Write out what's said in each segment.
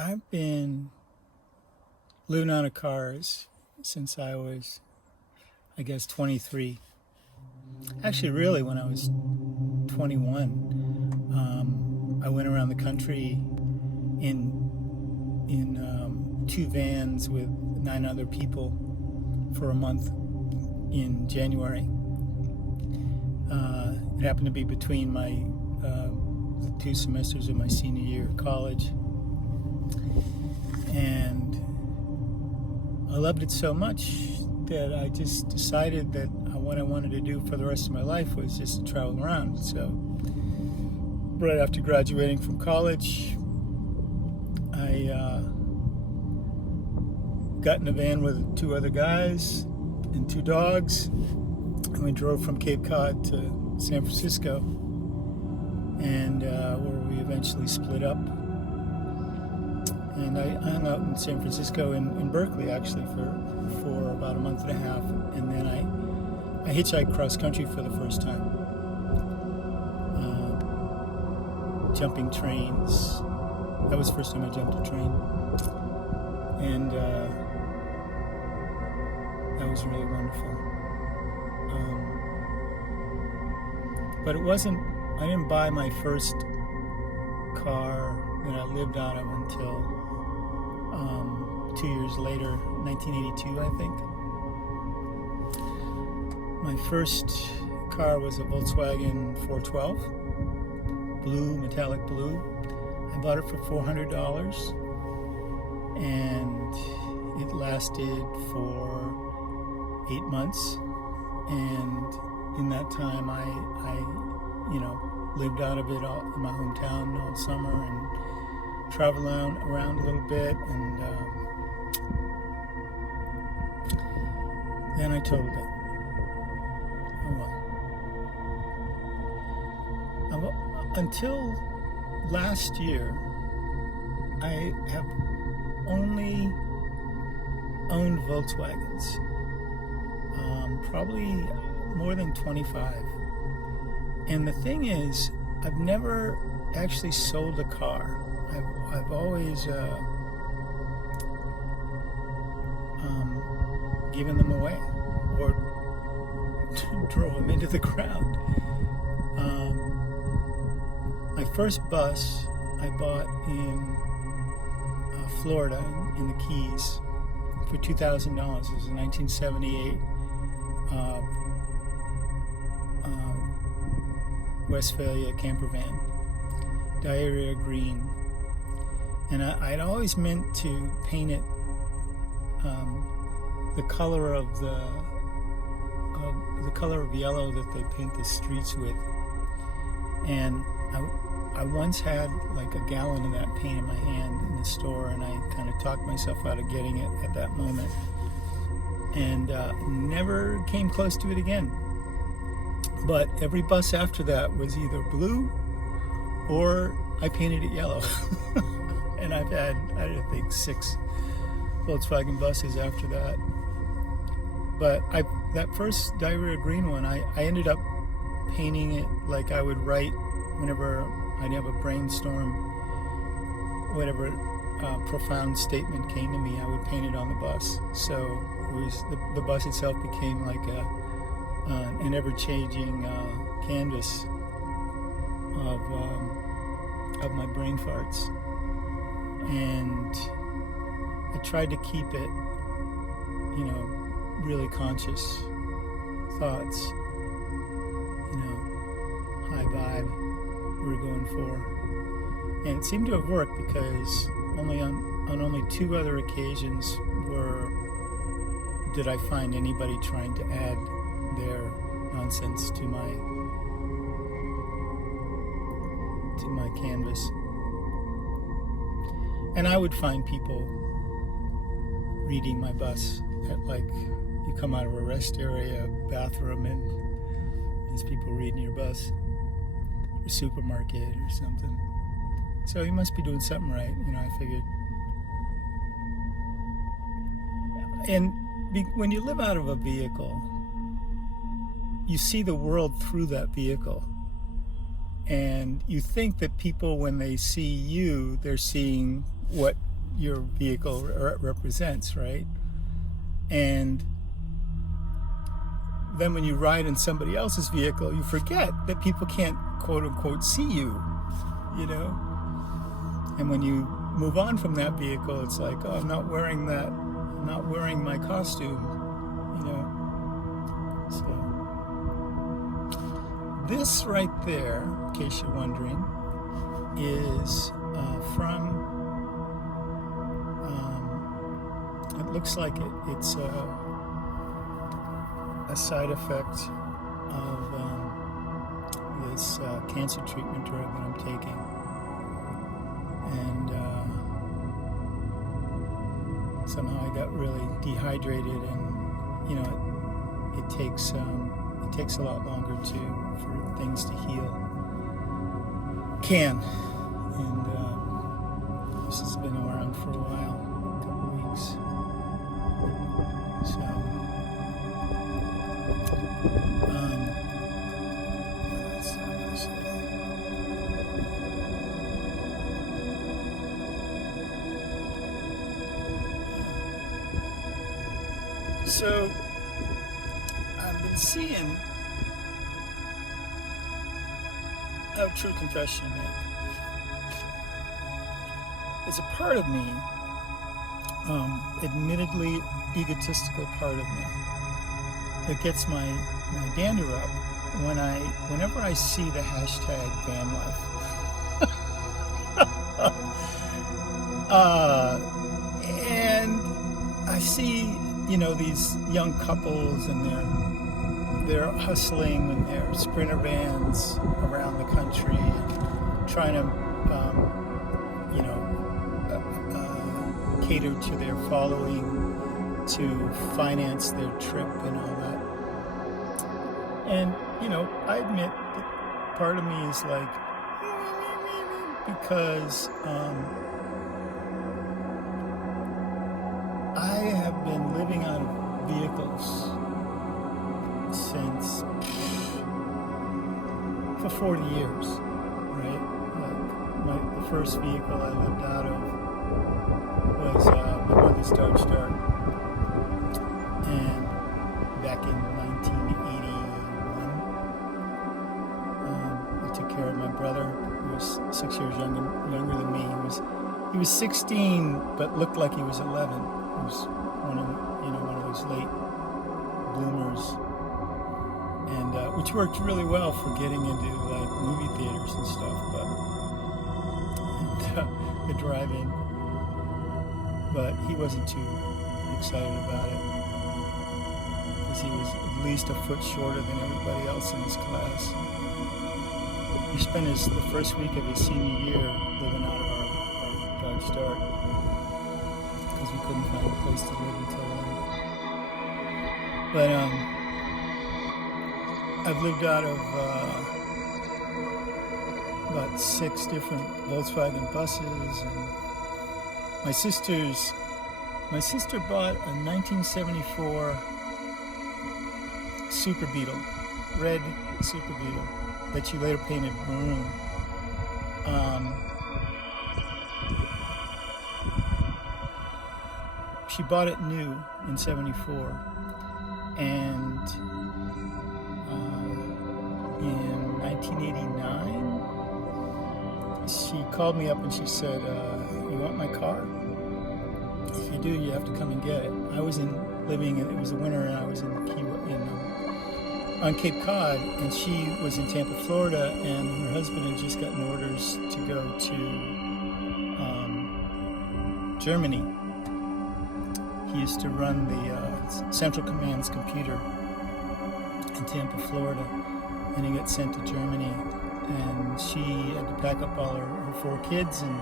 I've been living out of cars since I was, I guess, 23. Actually, really, when I was 21, I went around the country in two vans with 9 other people for a month in January. It happened to be between my the 2 semesters of my senior year of college, and I loved it so much that I just decided that what I wanted to do for the rest of my life was just to travel around. So right after graduating from college, I got in a van with 2 other guys and 2 dogs, and we drove from Cape Cod to San Francisco, and where we eventually split up. And I hung out in San Francisco, in Berkeley actually, for about a month and a half, and then I hitchhiked cross country for the first time, jumping trains. That was the first time I jumped a train, and that was really wonderful. But it wasn't, I didn't buy my first car that I lived out of until 2 years later, 1982, I think. My first car was a Volkswagen 412, blue, metallic blue. I bought it for $400, and it lasted for 8 months. And in that time, I lived out of it all, in my hometown all summer, and traveled around a little bit, and then I totaled it. Oh well. Until last year, I have only owned Volkswagens, probably more than 25. And the thing is, I've never actually sold a car. I've always given them away or drove them into the ground. My first bus I bought in Florida, in the Keys, for $2,000. It was a 1978 Westphalia camper van, diarrhea green, and I'd always meant to paint it the color of the color of yellow that they paint the streets with. And I once had like a gallon of that paint in my hand in the store, and I kind of talked myself out of getting it at that moment, and never came close to it again. But every bus after that was either blue or I painted it yellow. And I've had, I think, 6 Volkswagen buses after that. But that first diarrhea green one, I ended up painting it like I would write whenever I'd have a brainstorm, whatever profound statement came to me, I would paint it on the bus. So it was the bus itself became like an ever-changing canvas of my brain farts, and I tried to keep it, really conscious thoughts, high vibe we were going for, and it seemed to have worked, because on only 2 other occasions did I find anybody trying to add their nonsense to my canvas. And I would find people reading my bus at, like, you come out of a rest area, bathroom, and there's people reading your bus, or supermarket or something. So you must be doing something right, I figured. And when you live out of a vehicle, you see the world through that vehicle. And you think that people, when they see you, they're seeing what your vehicle represents, right? And then when you ride in somebody else's vehicle, you forget that people can't quote unquote see you, you know? And when you move on from that vehicle, it's like, oh, I'm not wearing my costume, you know? So this right there, in case you're wondering, is from, it looks like it's a side effect of this cancer treatment drug that I'm taking. And somehow I got really dehydrated, and you know, it takes a lot longer for things to heal. And this has been around for a while, a couple of weeks. So So I've been seeing a true confession to make. There's a part of me, admittedly egotistical part of me, that gets my dander up whenever I see the hashtag van life. And I see, you know, these young couples, and they're hustling in their Sprinter vans around the country, and trying to, you know, cater to their following, to finance their trip and all that. And, you know, I admit that part of me is like, because I have been living out of vehicles for 40 years, right? Like the first vehicle I lived out of was my mother's Dodge Dart, and back in 1981, I took care of my brother, who was 6 years younger than me. He was 16, but looked like he was 11. He was one of those late bloomers, and which worked really well for getting into like movie theaters and stuff, but the drive-in. But he wasn't too excited about it, because he was at least a foot shorter than everybody else in his class. He spent the first week of his senior year living out of our Dodge Dart, because we couldn't find a place to live until then. But I've lived out of about 6 different Volkswagen buses, and my sister bought a 1974 Super Beetle, red Super Beetle, that she later painted maroon. She bought it new in '74, and in 1989, she called me up and she said, "You want my car? If you do, you have to come and get it." I was living. It was the winter, and I was on Cape Cod, and she was in Tampa, Florida, and her husband had just gotten orders to go to Germany. He used to run the Central Command's computer in Tampa, Florida, and he got sent to Germany, and she had to pack up all her 4 kids and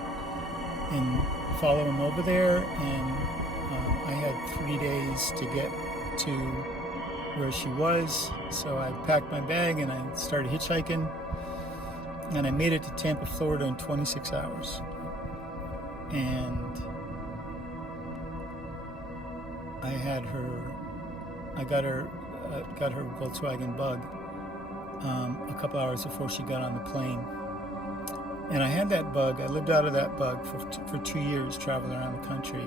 follow him over there, and I had 3 days to get to where she was, so I packed my bag and I started hitchhiking, and I made it to Tampa, Florida in 26 hours. And I got her Volkswagen Bug a couple hours before she got on the plane, And I had that bug. I lived out of that bug for 2 years, traveling around the country.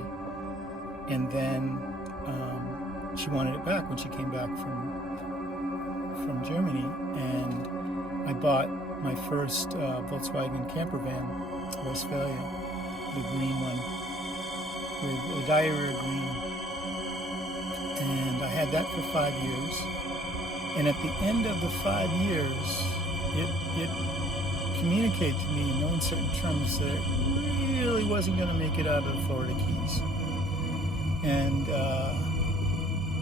And then she wanted it back when she came back from Germany. And I bought my first Volkswagen camper van, Westphalia, the green one, with a diarrhea green. And I had that for 5 years. And at the end of the 5 years, it communicated to me in no uncertain terms that it really wasn't going to make it out of the Florida Keys. And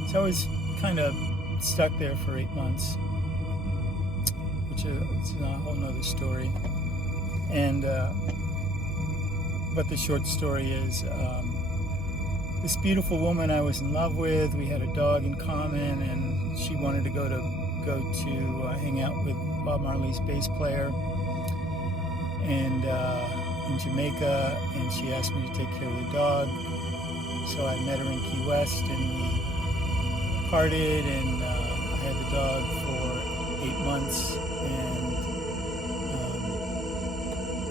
so I was kind of stuck there for 8 months, which is a whole nother story. And but the short story is, this beautiful woman I was in love with, we had a dog in common, and she wanted to go to hang out with Bob Marley's bass player and in Jamaica, and she asked me to take care of the dog. So I met her in Key West, and we parted, and I had the dog for 8 months, and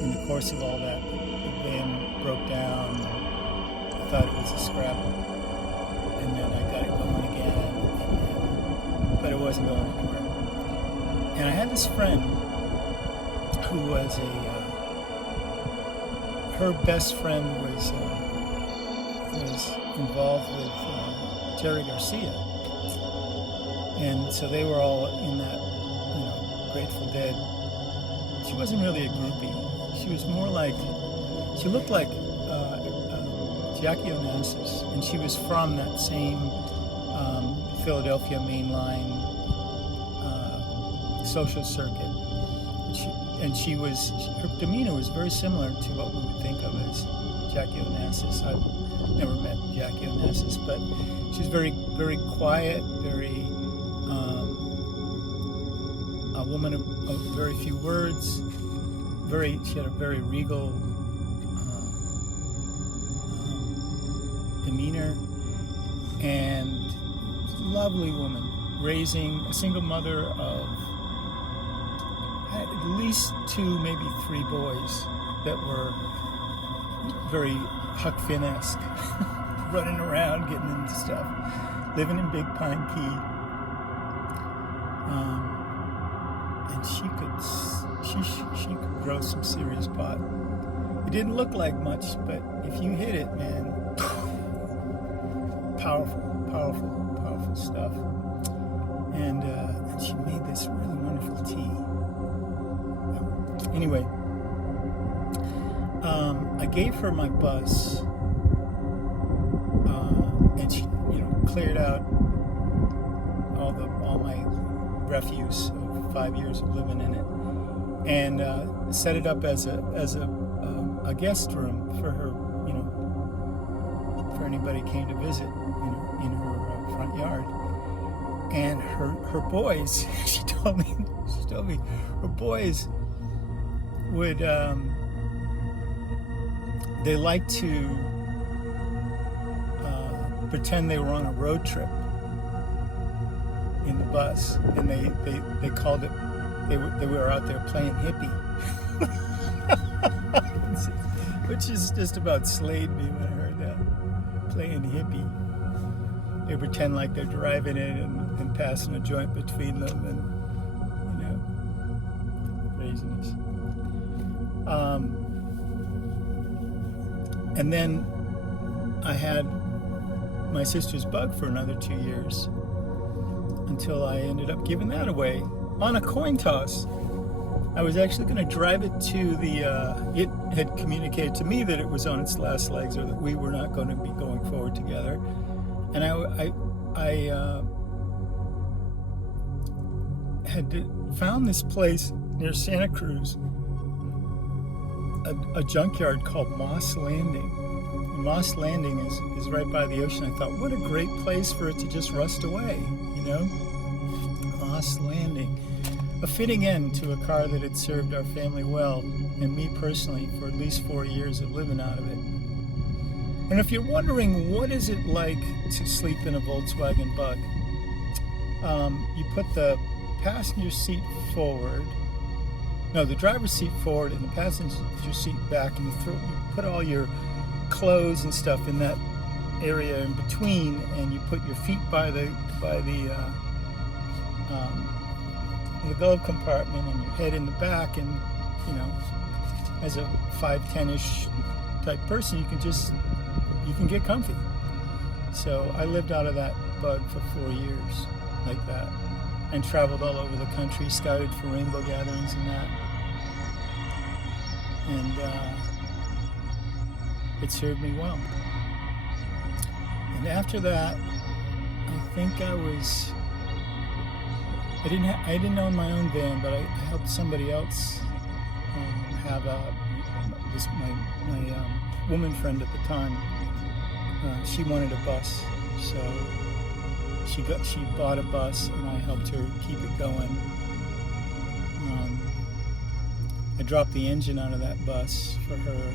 in the course of all that, the van broke down. I thought it was a scrap, and then I got it going again, but it wasn't going anywhere. And I had this friend who was her best friend was involved with Jerry Garcia, and so they were all in that, Grateful Dead. She wasn't really a groupie. She was more like, she looked like Jackie Onassis, and she was from that same Philadelphia mainline social circuit. Her demeanor was very similar to what we would think of as Jackie Onassis. I've never met Jackie Onassis, but she's very, very quiet, very a woman of very few words. She had a very regal demeanor, and lovely woman, raising a single mother of at least 2, maybe 3 boys that were very Huck Finn-esque, running around, getting into stuff, living in Big Pine Key. And she could grow some serious pot. It didn't look like much, but if you hit it, man, powerful stuff. And she made this really wonderful tea. Anyway, I gave her my bus, and she, cleared out all my refuse of 5 years of living in it, and set it up as a guest room for her, for anybody who came to visit, in her front yard. And her boys, she told me her boys would they like to pretend they were on a road trip in the bus, and they called it, they were out there playing hippie, which is just about slayed me when I heard that, playing hippie. They pretend like they're driving in and passing a joint between them, and craziness. And then I had my sister's bug for another 2 years, until I ended up giving that away on a coin toss. I was actually going to drive it to it had communicated to me that it was on its last legs, or that we were not going to be going forward together. And I had found this place near Santa Cruz, a junkyard called Moss Landing. And Moss Landing is right by the ocean. I thought, what a great place for it to just rust away, Moss Landing. A fitting end to a car that had served our family well, and me personally, for at least 4 years of living out of it. And if you're wondering what is it like to sleep in a Volkswagen Bug, you put the passenger seat forward, No, the driver's seat forward and the passenger seat back, and you put all your clothes and stuff in that area in between, and you put your feet by the glove compartment and your head in the back, and you know, as a 5'10"-ish type person, you can get comfy. So I lived out of that bug for 4 years like that, and traveled all over the country, scouted for rainbow gatherings and that, and it served me well. And after that, I think I didn't own my own van, but I helped somebody else have my woman friend at the time. She wanted a bus, so she bought a bus, and I helped her keep it going. I dropped the engine out of that bus for her.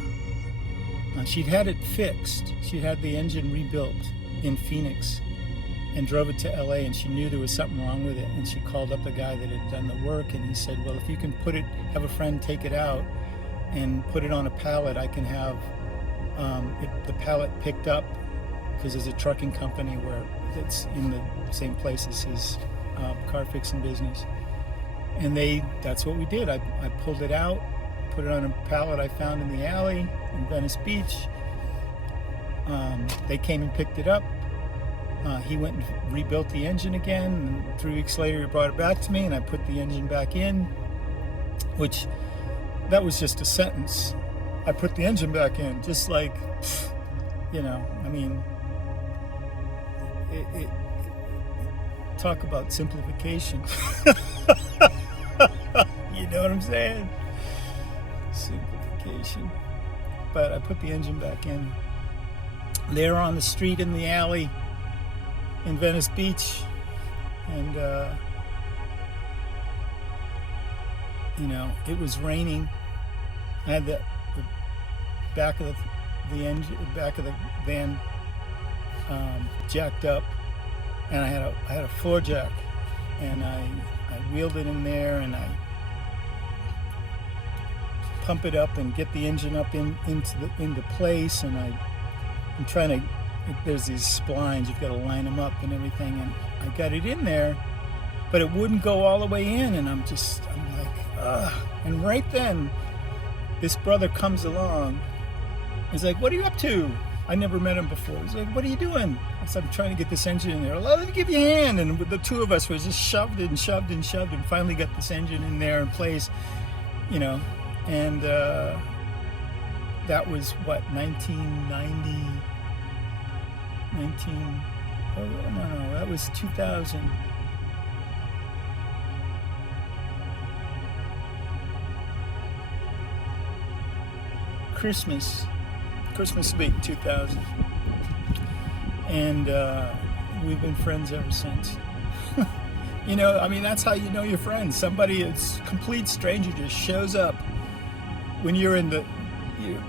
She'd had it fixed. She had the engine rebuilt in Phoenix and drove it to LA, and she knew there was something wrong with it, and she called up the guy that had done the work, and he said, well, if you can have a friend take it out and put it on a pallet, I can have the pallet picked up, because there's a trucking company that's in the same place as his car fixing business. And that's what we did. I pulled it out, put it on a pallet I found in the alley in Venice Beach. They came and picked it up. He went and rebuilt the engine again, and 3 weeks later he brought it back to me, and I put the engine back in, which, that was just a sentence. I put the engine back in, just like, you know, I mean, it talk about simplification. You know what I'm saying? Simplification. But I put the engine back in. There on the street in the alley in Venice Beach, and you know, it was raining. I had the back of the engine, back of the van jacked up, and I had a floor jack, and I wheeled it in there, and I pump it up and get the engine up into place, and I'm trying to. There's these splines, you've got to line them up and everything, and I got it in there, but it wouldn't go all the way in, and I'm like, ugh. And right then, this brother comes along. He's like, what are you up to? I never met him before. He's like, what are you doing? I said, I'm trying to get this engine in there. Let me give you a hand. And the two of us were just shoved and finally got this engine in there in place, you know. And that was what, 1990. No, that was 2000. Christmas week 2000. And we've been friends ever since. You know, I mean, that's how you know your friends. Somebody, it's complete stranger, just shows up when you're in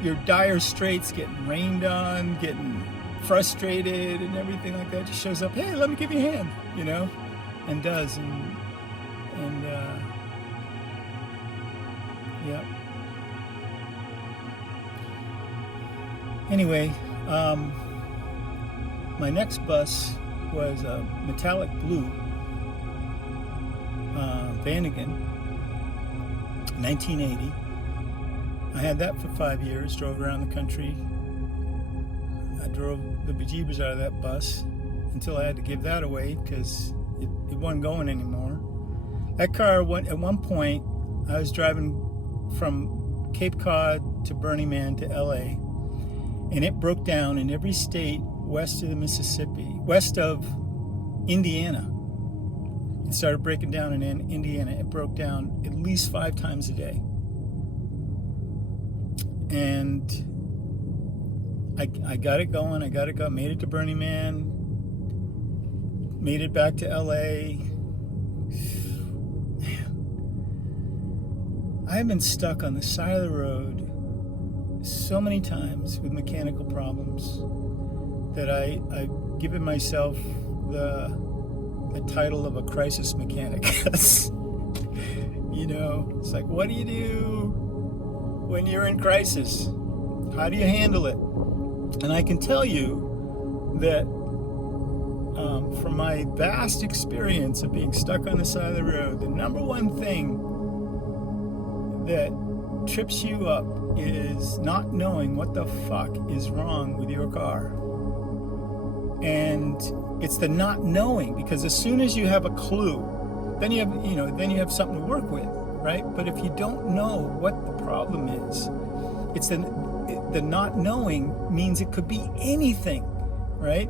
your dire straits, getting rained on, getting frustrated and everything like that, just shows up, hey, let me give you a hand, you know, and does, and yeah. Anyway, my next bus was a metallic blue Vanagon, 1980. I had that for 5 years, drove around the country. I drove the bejeebers out of that bus until I had to give that away because it wasn't going anymore. That car went, at one point, I was driving from Cape Cod to Burning Man to LA, and it broke down in every state west of the Mississippi, west of Indiana. It started breaking down in Indiana. It broke down at least 5 times a day. And I got it going, made it to Burning Man, made it back to LA. Man, I've been stuck on the side of the road so many times with mechanical problems that I've given myself the title of a crisis mechanic. It's like, what do you do when you're in crisis? How do you handle it? And I can tell you that from my vast experience of being stuck on the side of the road, the number one thing that trips you up is not knowing what the fuck is wrong with your car. And it's the not knowing, because as soon as you have a clue, then you have something to work with, right? But if you don't know what the problem is, it's the not knowing means it could be anything, right?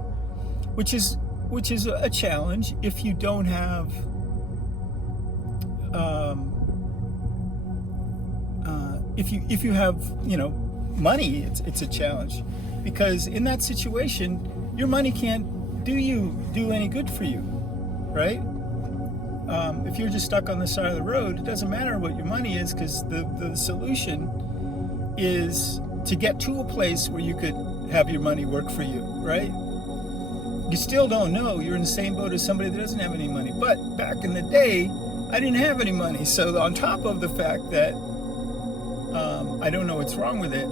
Which is a challenge if you don't have if you have money. It's a challenge, because in that situation your money can't do any good for you, right? If you're just stuck on the side of the road, it doesn't matter what your money is, because the solution is to get to a place where you could have your money work for you, right? You still don't know. You're in the same boat as somebody that doesn't have any money. But back in the day, I didn't have any money. So on top of the fact that I don't know what's wrong with it,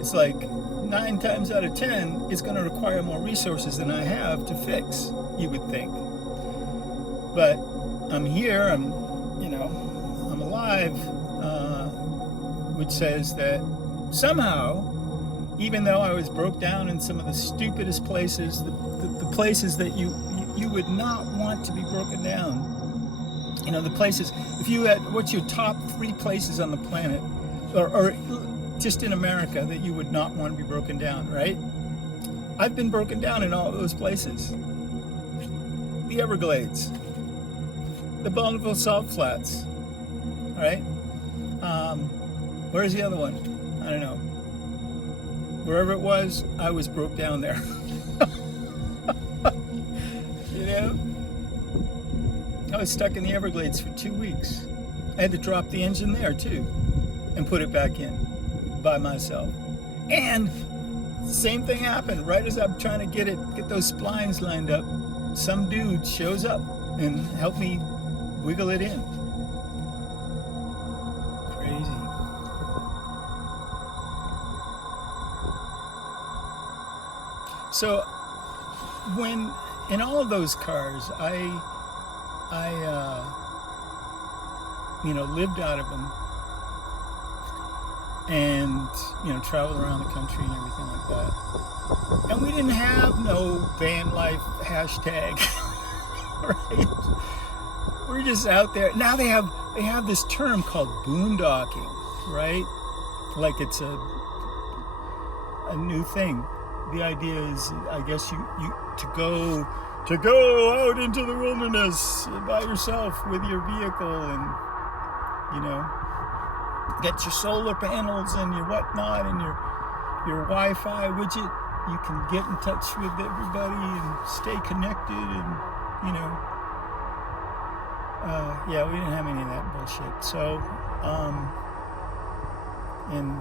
it's like 9 times out of 10, it's going to require more resources than I have to fix, you would think. But I'm here, I'm alive, which says that somehow, even though I was broke down in some of the stupidest places, the places that you would not want to be broken down, the places, if you had, what's your top 3 places on the planet, or just in America, that you would not want to be broken down, right? I've been broken down in all of those places. The Everglades, the Bonneville Salt Flats, right? Where's the other one? I don't know. Wherever it was, I was broke down there. I was stuck in the Everglades for 2 weeks. I had to drop the engine there too and put it back in by myself. And same thing happened. Right as I'm trying to get those splines lined up, some dude shows up and helped me wiggle it in. Crazy. So when in all of those cars, I lived out of them, and traveled around the country and everything like that. And we didn't have no van life hashtag, right? We're just out there. Now they have this term called boondocking, right? Like it's a new thing. The idea is, I guess, you to go out into the wilderness by yourself with your vehicle, and get your solar panels and your whatnot and your Wi-Fi widget. You can get in touch with everybody and stay connected, and we didn't have any of that bullshit. So and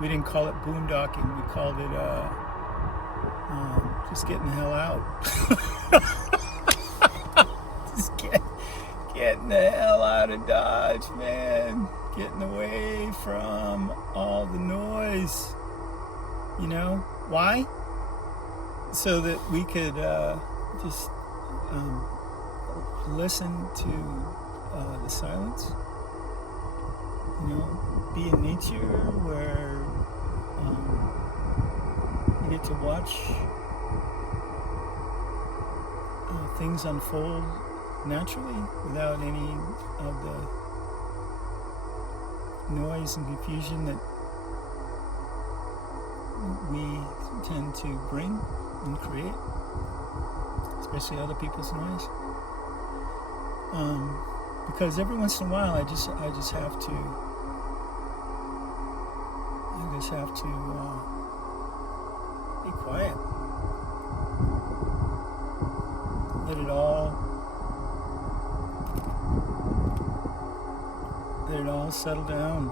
we didn't call it boondocking. We called it just getting the hell out. Just getting the hell out of Dodge, man. Getting away from all the noise. Why? So that we could just listen to the silence. Be in nature where you get to watch things unfold naturally without any of the noise and confusion that we tend to bring and create, especially other people's noise. Because every once in a while, I just have to be quiet. Let it all settle down.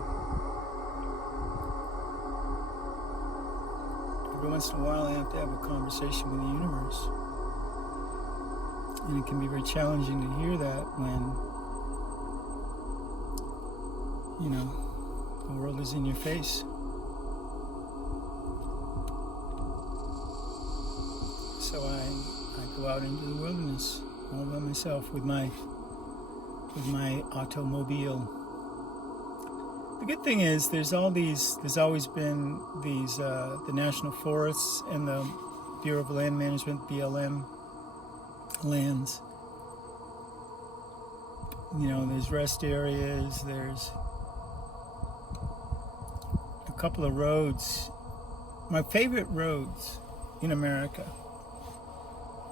Every once in a while, I have to have a conversation with the universe. And it can be very challenging to hear that when you know, the world is in your face. So I go out into the wilderness all by myself with my automobile. The good thing is there's always been these the National Forests and the Bureau of Land Management, BLM lands. You know, there's rest areas, there's a couple of roads. My favorite roads in America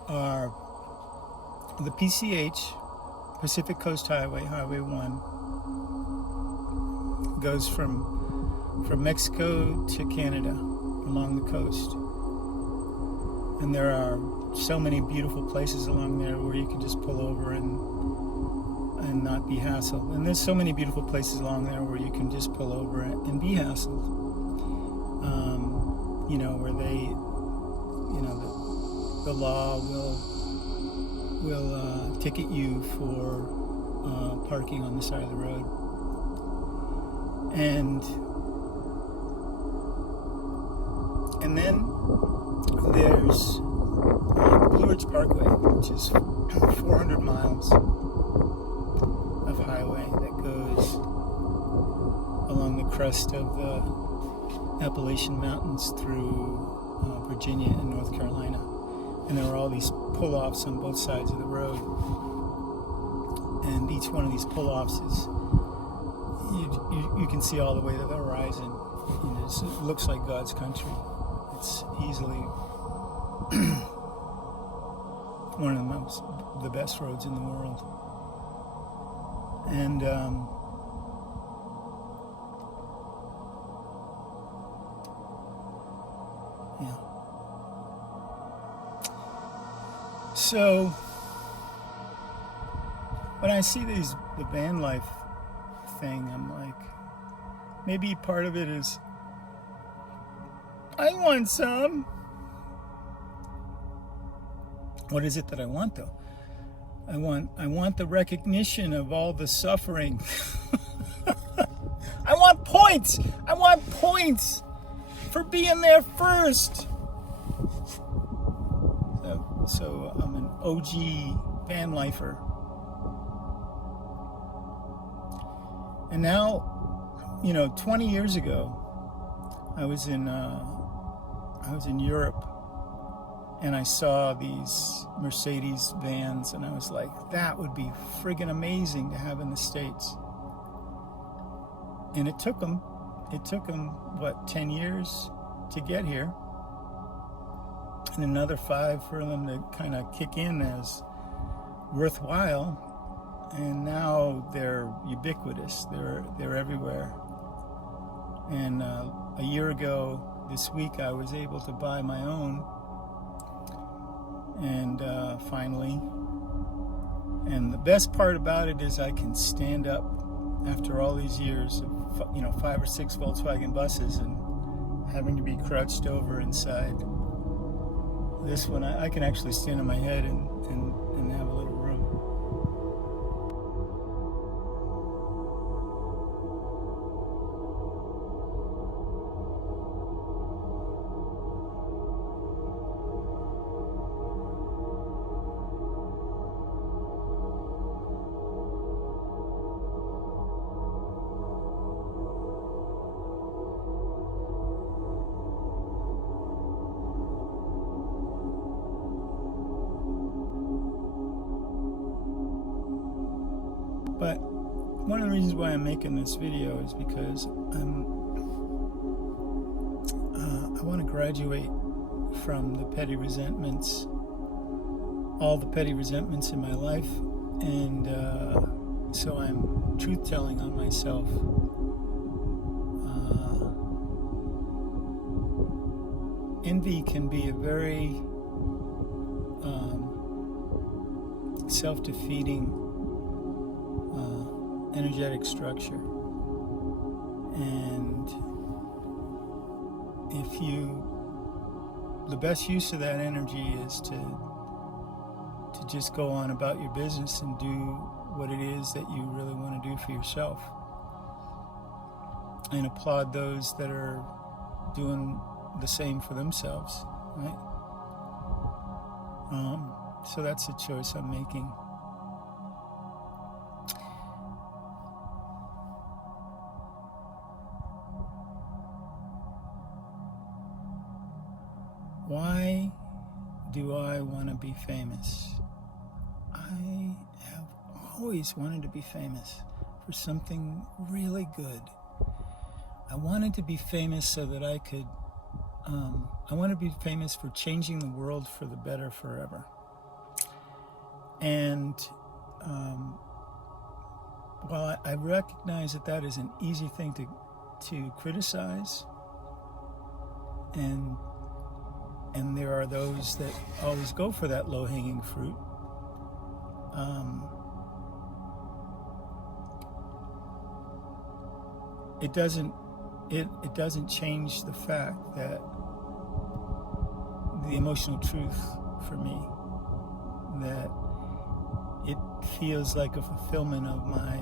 are the PCH, Pacific Coast Highway, Highway 1, goes from Mexico to Canada along the coast. And there are so many beautiful places along there where you can just pull over and not be hassled. And there's so many beautiful places along there where you can just pull over and be hassled. You know, where they, you know, the law will ticket you for parking on the side of the road. And then there's the Blue Ridge Parkway, which is 400 miles of highway that goes along the crest of the Appalachian Mountains through Virginia and North Carolina. And there are all these pull-offs on both sides of the road. And each one of these pull-offs is, you can see all the way to the horizon. You know, it looks like God's country. It's easily one of the best roads in the world. And yeah. So when I see the van life thing, I'm like, maybe part of it is I want some. What is it that I want, though? I want the recognition of all the suffering. I want points. I want points for being there first. So I'm an OG van lifer. And now, you know, 20 years ago, I was in Europe, and I saw these Mercedes vans, and I was like, that would be friggin' amazing to have in the States. And it took them, what, 10 years to get here, and another 5 for them to kind of kick in as worthwhile. And now they're ubiquitous. They're everywhere. And a year ago this week, I was able to buy my own. And finally, and the best part about it is I can stand up after all these years of, you know, 5 or 6 Volkswagen buses and having to be crouched over inside. This one, I can actually stand on my head and have a little room. But one of the reasons why I'm making this video is because I want to graduate from the petty resentments, all the petty resentments in my life, and so I'm truth-telling on myself. Envy can be a very self-defeating energetic structure, and the best use of that energy is to just go on about your business and do what it is that you really want to do for yourself. and applaud those that are doing the same for themselves, right? So that's a choice I'm making. Why do I want to be famous? I have always wanted to be famous for something really good. I wanted to be famous so that I could, I want to be famous for changing the world for the better forever. And while I recognize that that is an easy thing to criticize, and there are those that always go for that low-hanging fruit, it doesn't change the fact that the emotional truth for me, that it feels like a fulfillment of my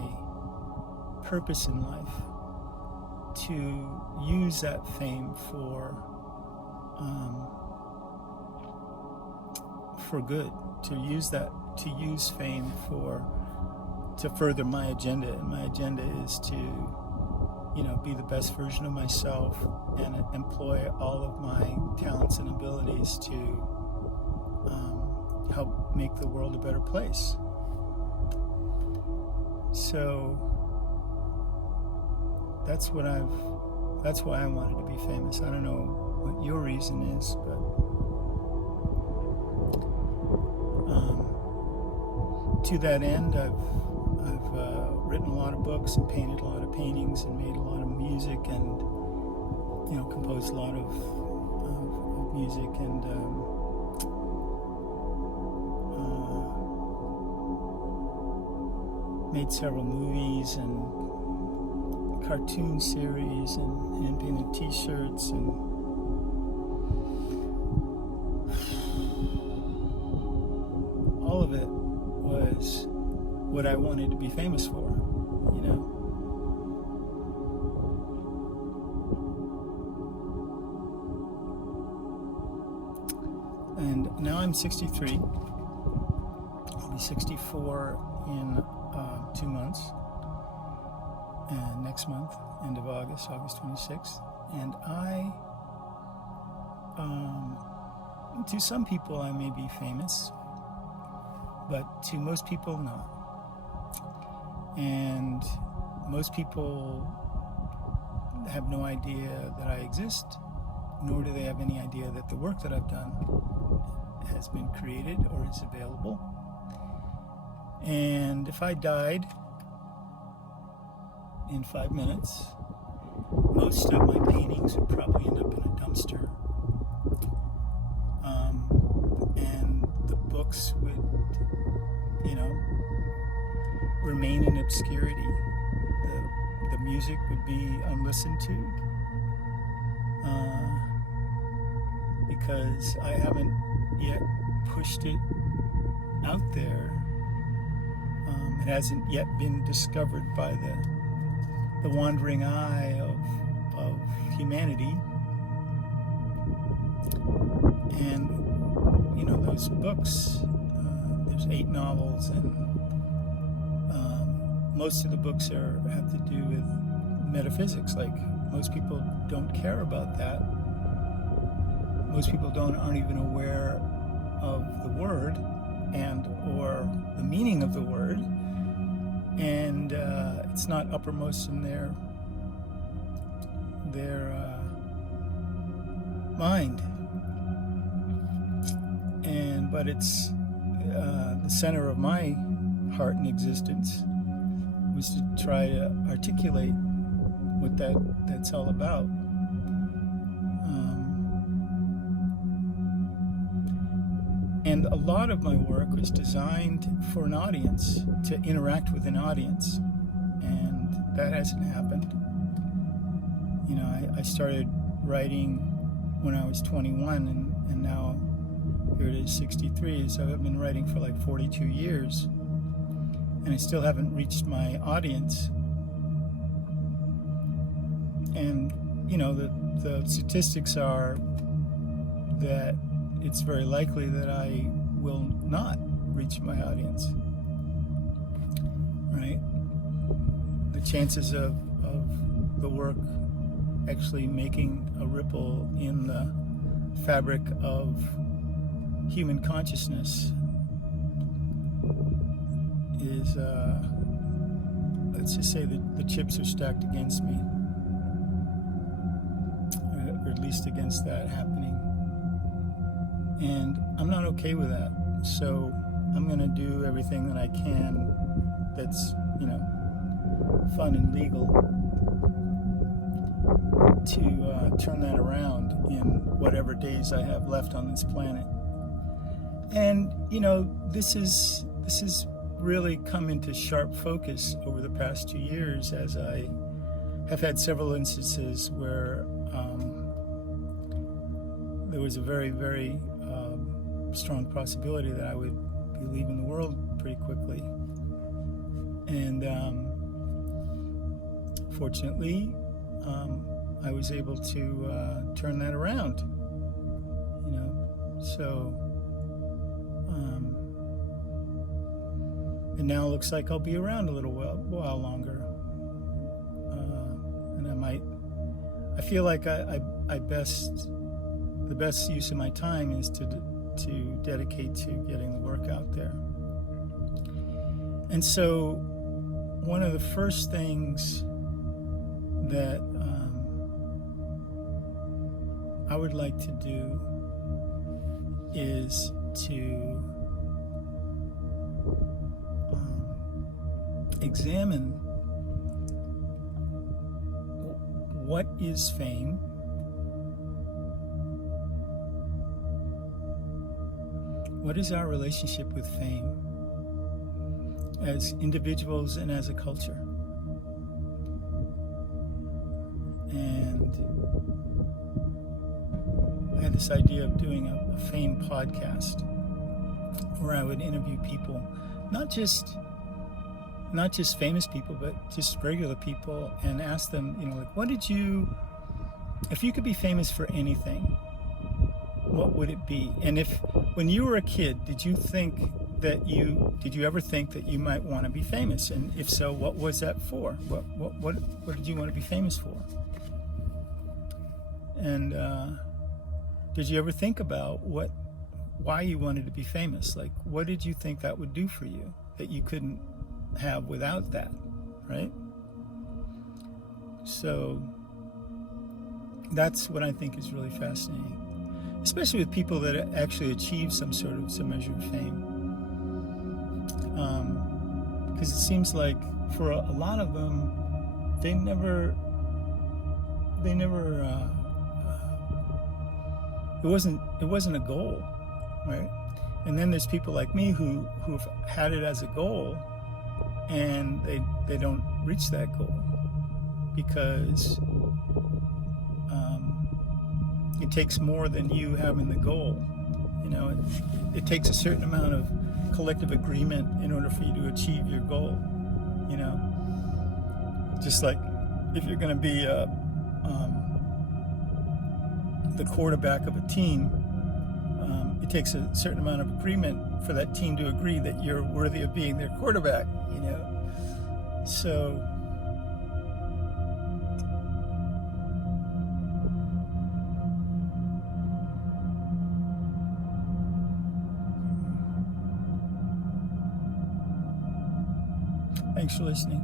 purpose in life to use that fame for good, to use fame to further my agenda. And my agenda is to, be the best version of myself and employ all of my talents and abilities to help make the world a better place. So that's why I wanted to be famous. I don't know what your reason is, but to that end, I've written a lot of books and painted a lot of paintings and made a lot of music and composed a lot of music and made several movies and cartoon series and hand-painted T-shirts and all of it was what I wanted to be famous for, And now I'm 63. I'll be 64 in 2 months. And next month, end of August 26th. And to some people I may be famous, but to most people, not. And most people have no idea that I exist, nor do they have any idea that the work that I've done has been created or is available. And if I died in 5 minutes, most of my paintings would probably end up in a dumpster. And the books would, remain in obscurity. The music would be unlistened to because I haven't yet pushed it out there. It hasn't yet been discovered by the wandering eye of humanity. And those books, there's 8 novels, and most of the books have to do with metaphysics. Like, most people don't care about that. Most people aren't even aware of the word or the meaning of the word, and it's not uppermost in their mind. But it's the center of my heart and existence was to try to articulate what that's all about. And a lot of my work was designed for an audience, to interact with an audience, and that hasn't happened. I started writing when I was 21, and now here it is, 63, so I've been writing for like 42 years, and I still haven't reached my audience. And the statistics are that it's very likely that I will not reach my audience, right? The chances of the work actually making a ripple in the fabric of human consciousness is, let's just say that the chips are stacked against me, or at least against that happening. And I'm not okay with that. So I'm going to do everything that I can that's, fun and legal to turn that around in whatever days I have left on this planet. And, this is really come into sharp focus over the past 2 years, as I have had several instances where there was a very, very strong possibility that I would be leaving the world pretty quickly. And fortunately, I was able to turn that around, so and now it looks like I'll be around a little while longer, and I feel like the best use of my time is to dedicate to getting the work out there. And so one of the first things that I would like to do is to examine what is fame, what is our relationship with fame as individuals and as a culture. And I had this idea of doing a fame podcast where I would interview people, not just famous people, but just regular people, and ask them, what did you, if you could be famous for anything, what would it be? And when you were a kid, did you ever think that you might want to be famous? And if so, what was that for? What did you want to be famous for? And did you ever think about why you wanted to be famous? Like, what did you think that would do for you that you couldn't have without that, right? So that's what I think is really fascinating, especially with people that actually achieve some measure of fame. Because it seems like for a lot of them, it wasn't a goal, right? And then there's people like me who've had it as a goal, and they don't reach that goal because it takes more than you having the goal. It takes a certain amount of collective agreement in order for you to achieve your goal. Just like if you're going to be the quarterback of a team, it takes a certain amount of agreement for that team to agree that you're worthy of being their quarterback. So thanks for listening.